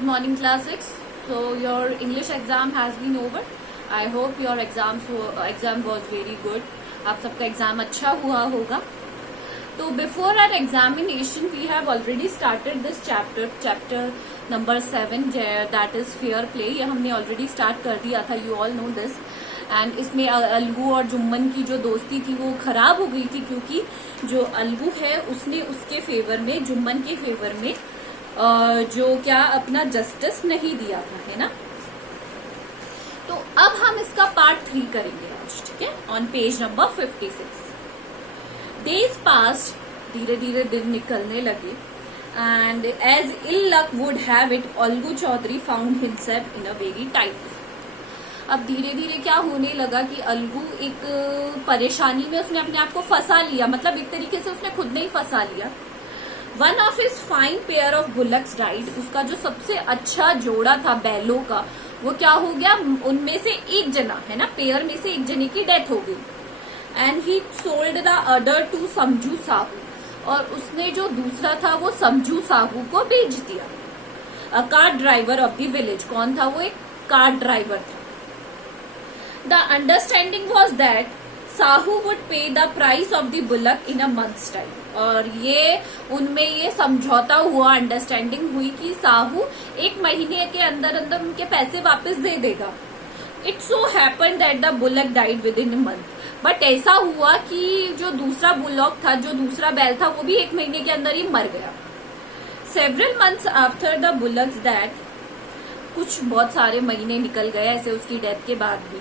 Good morning, class 6. So your English exam has been over. I hope your exam was very good. आप सबका exam अच्छा हुआ होगा. तो before our examination, we have already started this chapter number 7, that is fair play. ये हमने already start कर दिया था. You all know this. And इसमें अलगू और जुम्मन की जो दोस्ती थी वो खराब हो गई थी, क्योंकि जो अलगू है उसने उसके फेवर में, जुम्मन के फेवर में जो क्या अपना जस्टिस नहीं दिया था, है ना. तो अब हम इसका पार्ट 3 करेंगे आज, ठीक है, on page number 56. Days past, धीरे धीरे दिन निकलने लगे. And as ill luck would have it, Algu Chaudhary found himself in a very tight. अब धीरे धीरे क्या होने लगा कि अलगू एक परेशानी में उसने अपने आप को फंसा लिया. मतलब एक तरीके से उसने खुद ने ही फंसा लिया. One of his fine pair of bullocks died. उसका जो सबसे अच्छा जोड़ा था बैलों का, वो क्या हो गया, उनमें से एक जना, है ना, पेयर में से एक जने की डेथ हो गई. And he sold the other to Samjhu Sahu. और उसने जो दूसरा था वो समझू साहू को बेच दिया. A car driver of the village. कौन था वो? एक कार ड्राइवर था. The understanding was that Sahu would pay the price of the bullock in a month's time. और ये उनमें ये समझौता हुआ, अंडरस्टैंडिंग हुई कि साहू एक महीने के अंदर अंदर उनके पैसे वापस दे देगा. It so happened that the bullock died within a month. But ऐसा हुआ कि जो दूसरा बुलॉक था, जो दूसरा बैल था, वो भी एक महीने के अंदर ही मर गया. Several months after the bullock's death, कुछ बहुत सारे महीने निकल गए ऐसे उसकी डेथ के बाद भी.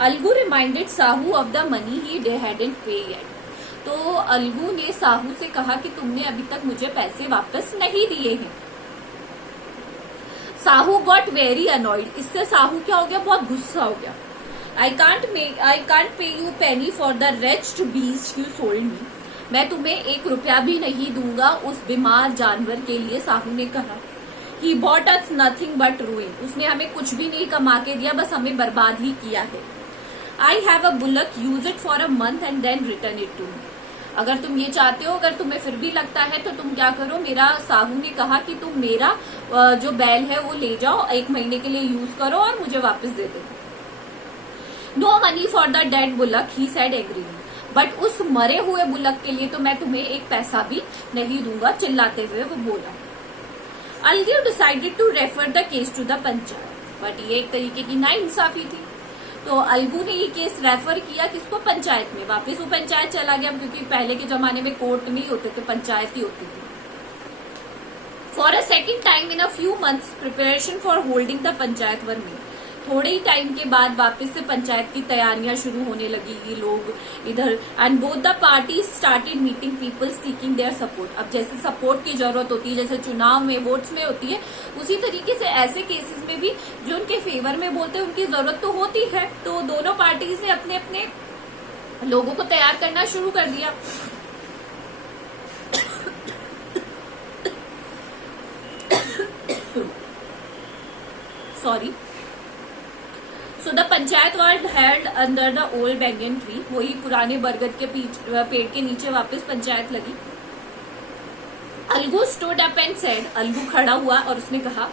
Algu reminded Sahu of the money he hadn't पे येट. तो अलगू ने साहू से कहा कि तुमने अभी तक मुझे पैसे वापस नहीं दिए हैं. Sahu got very annoyed. इससे साहू क्या हो गया, बहुत गुस्सा हो गया. I can't pay you penny for the wretched beast you sold me. मैं तुम्हें 1 रुपया भी नहीं दूंगा उस बीमार जानवर के लिए, साहू ने कहा. He bought us nothing but रूइन. उसने हमें कुछ भी नहीं कमा के दिया, बस हमें बर्बाद ही किया है. I have a bullock, use it for a month and then return it to me. अगर तुम ये चाहते हो, अगर तुम्हें फिर भी लगता है तो तुम क्या करो, मेरा साहू ने कहा कि तुम मेरा जो बैल है वो ले जाओ, 1 महीने के लिए यूज करो और मुझे वापस दे दो. No money for the dead bullock, he said agreeing. But उस मरे हुए बुलक के लिए तो मैं तुम्हें 1 पैसा भी नहीं दूंगा, चिल्लाते हुए वो बोला. Algu decided to refer the case to the panchayat. But ये एक तरीके की नाइंसाफी थी. तो अलगू ने ये केस रेफर किया किसको, पंचायत में. वापस वो पंचायत चला गया, क्योंकि पहले के जमाने में कोर्ट नहीं होते थे, पंचायत ही होती थी. For a second time in a few months preparation for holding the panchayat were made. थोड़े ही टाइम के बाद वापस से पंचायत की तैयारियां शुरू होने लगी. ये लोग इधर, and both the parties started meeting people seeking their support. अब जैसे सपोर्ट की जरूरत होती है, जैसे चुनाव में वोट्स में होती है, उसी तरीके से ऐसे केसेस में भी जो उनके फेवर में बोलते हैं उनकी जरूरत तो होती है. तो दोनों पार्टीज ने अपने अपने लोगों को तैयार करना शुरू कर दिया. Sorry. So the panchayat ward held under the old banyan tree. वही पुराने बरगद के पेड़ के नीचे वापस पंचायत लगी. Algu stood up and said, Algu खड़ा हुआ और उसने कहा,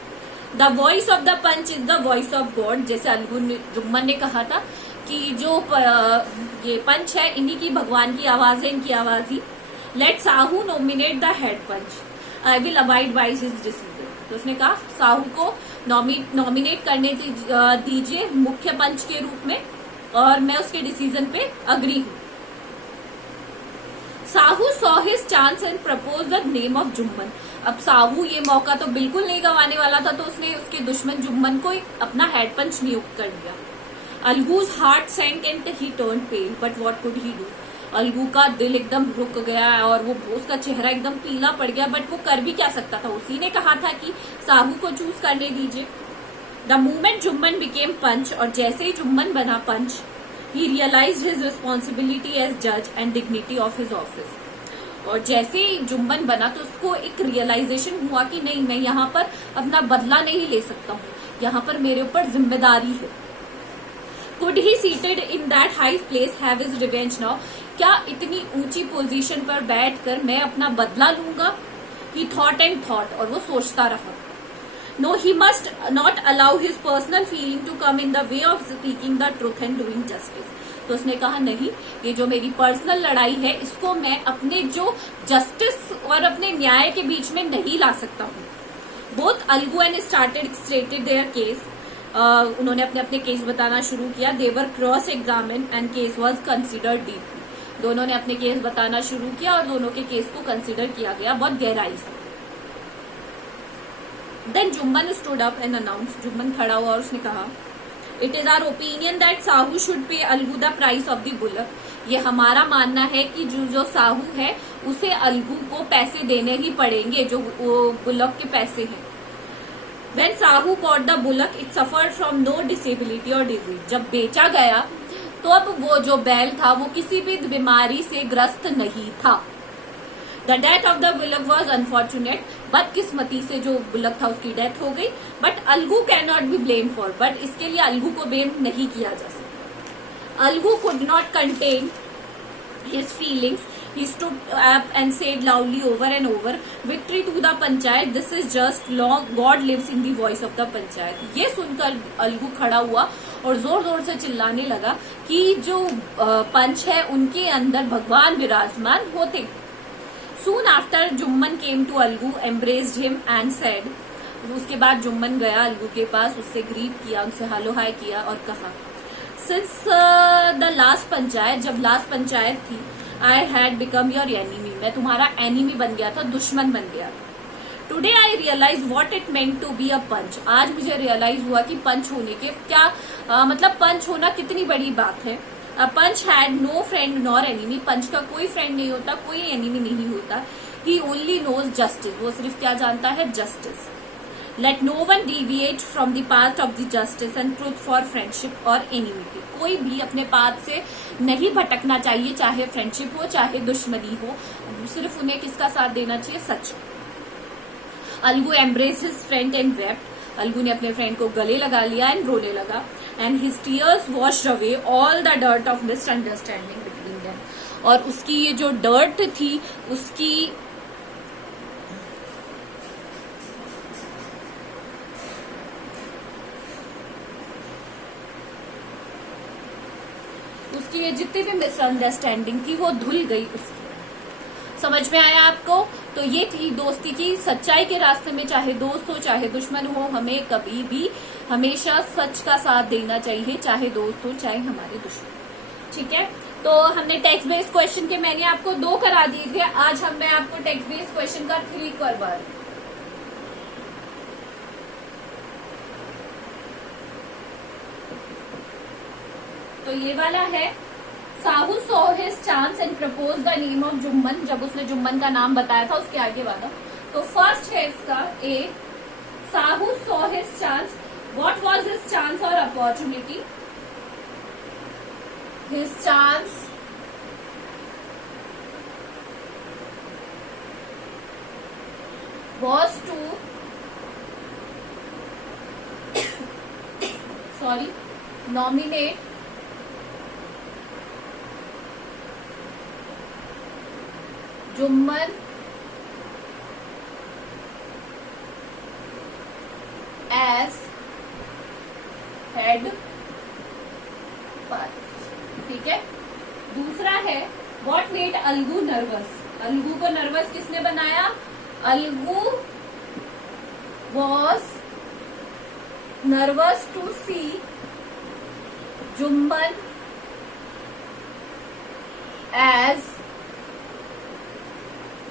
the voice of the punch is the voice of God. जैसे अलगू ने, जुम्मन ने कहा था कि जो ये पंच है, इन्हीं की भगवान की आवाज है, इनकी आवाज ही. Let Sahu nominate the head punch. I will abide by his decision. तो उसने कहा साहू को नॉमिनेट करने दीजिए मुख्य पंच के रूप में, और मैं उसके डिसीजन पे अग्री हूं. Sahu saw his chance and propose the name of Jumman. अब साहू ये मौका तो बिल्कुल नहीं गंवाने वाला था, तो उसने उसके दुश्मन जुम्मन को अपना हेड पंच नियुक्त कर दिया. Algu's heart sank and he turned pale, but what could he do. Algu का दिल एकदम रुक गया और वो उसका चेहरा एकदम पीला पड़ गया, बट वो कर भी क्या सकता था. उसी ने कहा था कि साहू को चूज करने दीजिए. द मोमेंट जुम्मन बिकेम पंच, और जैसे ही जुम्मन बना पंच, ही रियलाइज्ड हिज रिस्पॉन्सिबिलिटी एज जज and dignity of his office. और जैसे ही जुम्मन बना तो उसको एक रियलाइजेशन हुआ कि नहीं, मैं यहाँ पर अपना बदला नहीं ले सकता हूँ, यहाँ पर मेरे ऊपर जिम्मेदारी है. Could he seated in that high place have his revenge now? क्या इतनी ऊंची पोजीशन पर बैठकर मैं अपना बदला लूंगा? He thought and thought, और वो सोचता रहा. No he must not allow his personal feeling to come in the way of speaking the truth and doing justice. तो उसने कहा नहीं, ये जो मेरी पर्सनल लड़ाई है इसको मैं अपने जो जस्टिस और अपने न्याय के बीच में नहीं ला सकता हूँ। Both Algu and stated their case, उन्होंने अपने अपने केस बताना शुरू किया। They were cross examine and case was considered deeply. दोनों ने अपने केस बताना शुरू किया और दोनों के केस को कंसिडर किया गया बहुत गहराई से। Then Jumman stood up and announce, Jumman खड़ा हुआ और उसने कहा, it is our opinion that Sahu should pay Algu the price of the bullock. ये हमारा मानना है कि जो साहू है उसे अलगू को पैसे देने ही पड़ेंगे, जो बुलक के पैसे हैं। When Sahu bought the bullock, it suffered from no disability or disease. जब बेचा गया तो अब वो जो बैल था वो किसी भी बीमारी से ग्रस्त नहीं था। The death of the bullock was unfortunate. बदकिस्मती से जो बुलक था उसकी डेथ हो गई। But Algu cannot be blamed for. But इसके लिए अलगू को ब्लेम नहीं किया जा सकता। Algu could not contain his feelings. He stood up and said loudly over and over, "Victory to the panchayat. This is just law. God lives in the voice of the panchayat." ये सुनकर अलगू खड़ा हुआ और जोर जोर से चिल्लाने लगा कि जो पंच है उनके अंदर भगवान विराजमान होते। Soon after, Jumman came to Algu, embraced him and said, उसके बाद जुम्मन गया अलगू के पास, उससे ग्रीट किया, उनसे हालो हाय किया और कहा, Since the last पंचायत, जब लास्ट पंचायत थी, I had become your enemy. मैं तुम्हारा एनिमी बन गया था, दुश्मन बन गया। Today I realize what it meant to be a पंच। आज मुझे रियलाइज हुआ कि पंच होने के क्या मतलब पंच होना कितनी बड़ी बात है। Panch had no friend nor enemy. पंच का कोई फ्रेंड नहीं होता, कोई एनिमी नहीं होता। He only knows justice। वो सिर्फ क्या जानता है? Justice. Let no one deviate from the path of the justice and truth for friendship or enmity। कोई भी अपने पाथ से नहीं भटकना चाहिए, चाहे फ्रेंडशिप हो चाहे दुश्मनी हो, सिर्फ उन्हें किसका साथ देना चाहिए? सच। Algu embraced his friend and wept। Algu ने अपने फ्रेंड को गले लगा लिया एंड रोने लगा। And his tears washed away all the dirt of misunderstanding between them। और उसकी ये जो डर्ट थी उसकी ये जितनी भी मिसअंडरस्टैंडिंग थी वो धुल गई उसकी। समझ में आया आपको? तो ये थी दोस्ती की सच्चाई के रास्ते में, चाहे दोस्त हो चाहे दुश्मन हो, हमें कभी भी हमेशा सच का साथ देना चाहिए, चाहे दोस्त हो चाहे हमारे दुश्मन। ठीक है, तो हमने टेक्स्ट बेस्ड क्वेश्चन के मैंने आपको 2 करा दिए थे। आज मैं आपको टेक्स्ट बेस्ड क्वेश्चन का 3 करवा रही हूँ। तो ये वाला है, Sahu saw his chance and propose the name of Jumman. जब उसने जुम्मन का नाम बताया था उसके आगे वाला। तो फर्स्ट है इसका A, Sahu saw his chance. What was his chance और opportunity? His chance was to nominate Jumman as head panch. ठीक है, दूसरा है what made Algu nervous. Algu को नर्वस किसने बनाया? Algu was nervous to see Jumman as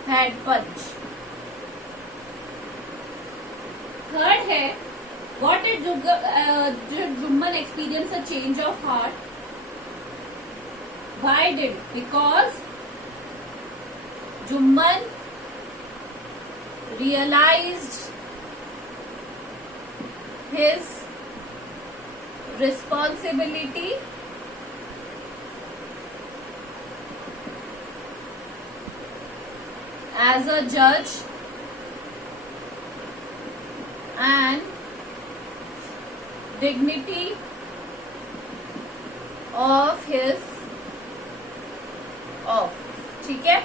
head punch। Third है what did Jumman experience a change of heart? Why did? Because Jumman realized his responsibility as a judge and dignity of his office। ठीक है,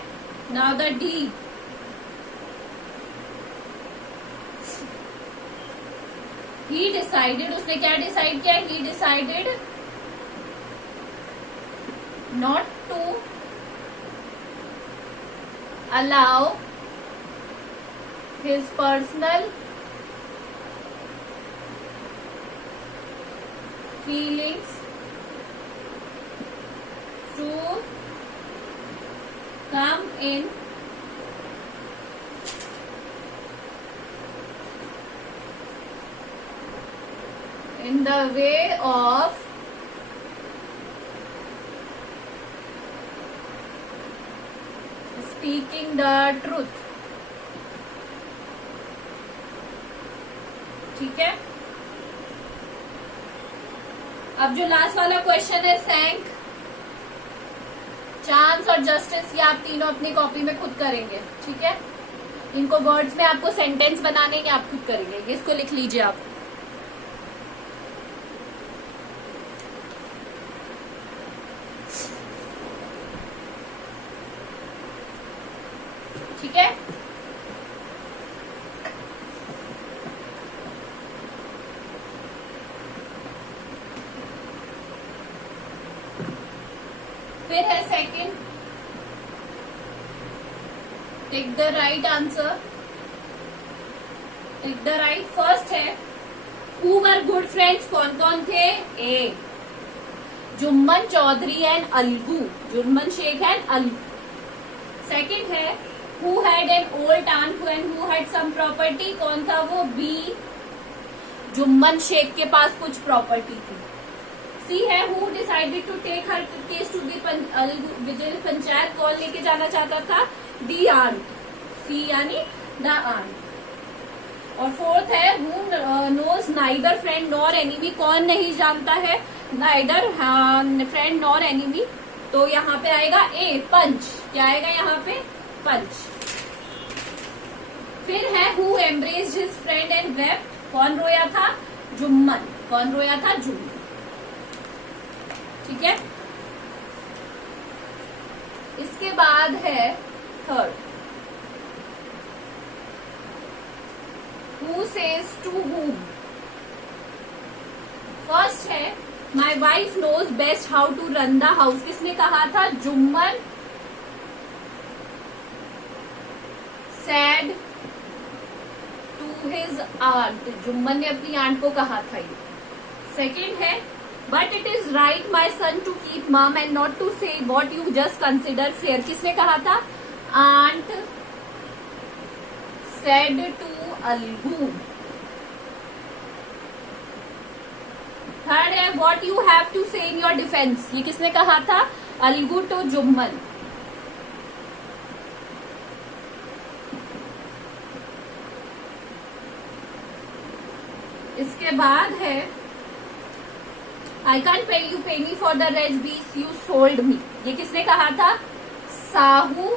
now the D। He decided, उसने क्या decide किया? He decided not to allow his personal feelings to come in the way of speaking the truth. ठीक है, अब जो last वाला क्वेश्चन है, सैंक, चांस और जस्टिस, ये आप तीनों अपनी कॉपी में खुद करेंगे। ठीक है, इनको वर्ड्स में आपको सेंटेंस बनाने के आप खुद करेंगे। इसको लिख लीजिए आप। ठीक है, फिर है second, take the right answer, take the right. First है हु वर गुड फ्रेंड्स, कौन कौन थे? A Jumman Chaudhary and Algu, Jumman Sheikh and Algu. Second है who had an old aunt and who had some property, कौन था वो? बी जुम्मन शेख के पास कुछ प्रॉपर्टी थी। सी है who decided to take her case to the village panchayat, कौन लेके जाना चाहता था? दी आंट, सी यानी द आंट। और फोर्थ है who knows neither friend nor enemy, कौन नहीं जानता है नाइदर फ्रेंड नॉर एनिमी, तो यहाँ पे आएगा ए पंच। क्या आएगा यहाँ पे? पंच। फिर है who embraced his friend and wept, कौन रोया था? जुम्मन। कौन रोया था? जुम्मन। ठीक है, इसके बाद है third, who says to whom. First है my wife knows best how to run the house, किसने कहा था? Jumman said to his aunt, Jumman ने अपनी आंट को कहा था ये। सेकेंड है but it is right my son to keep mum and not to say what you just consider fair, किसने कहा था? Aunt said to Algu. Third है वॉट यू हैव टू से इन योर डिफेंस, ये किसने कहा था? अलगू टू जुम्मन। इसके बाद है आई कैन पे यू पे मी फॉर द रेड बीस यू सोल्ड मी, ये किसने कहा था? साहू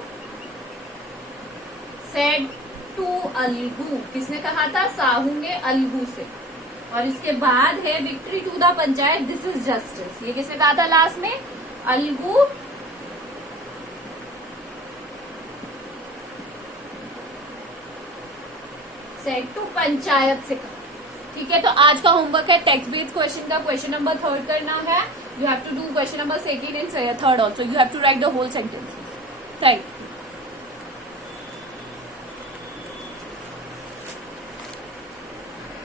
सेड टू अलगू, किसने कहा था? साहू ने अलगू से। और इसके बाद है victory to the panchayat, this is justice, ये किसने कहा था लास्ट में? अलगू सेड टू पंचायत से कहा। ठीक है, तो आज का होमवर्क है टेक्स्ट बेस्ड क्वेश्चन का क्वेश्चन नंबर 3 करना है। You have to do question number 2 and 3 also. You have to write the whole sentences. Thank you.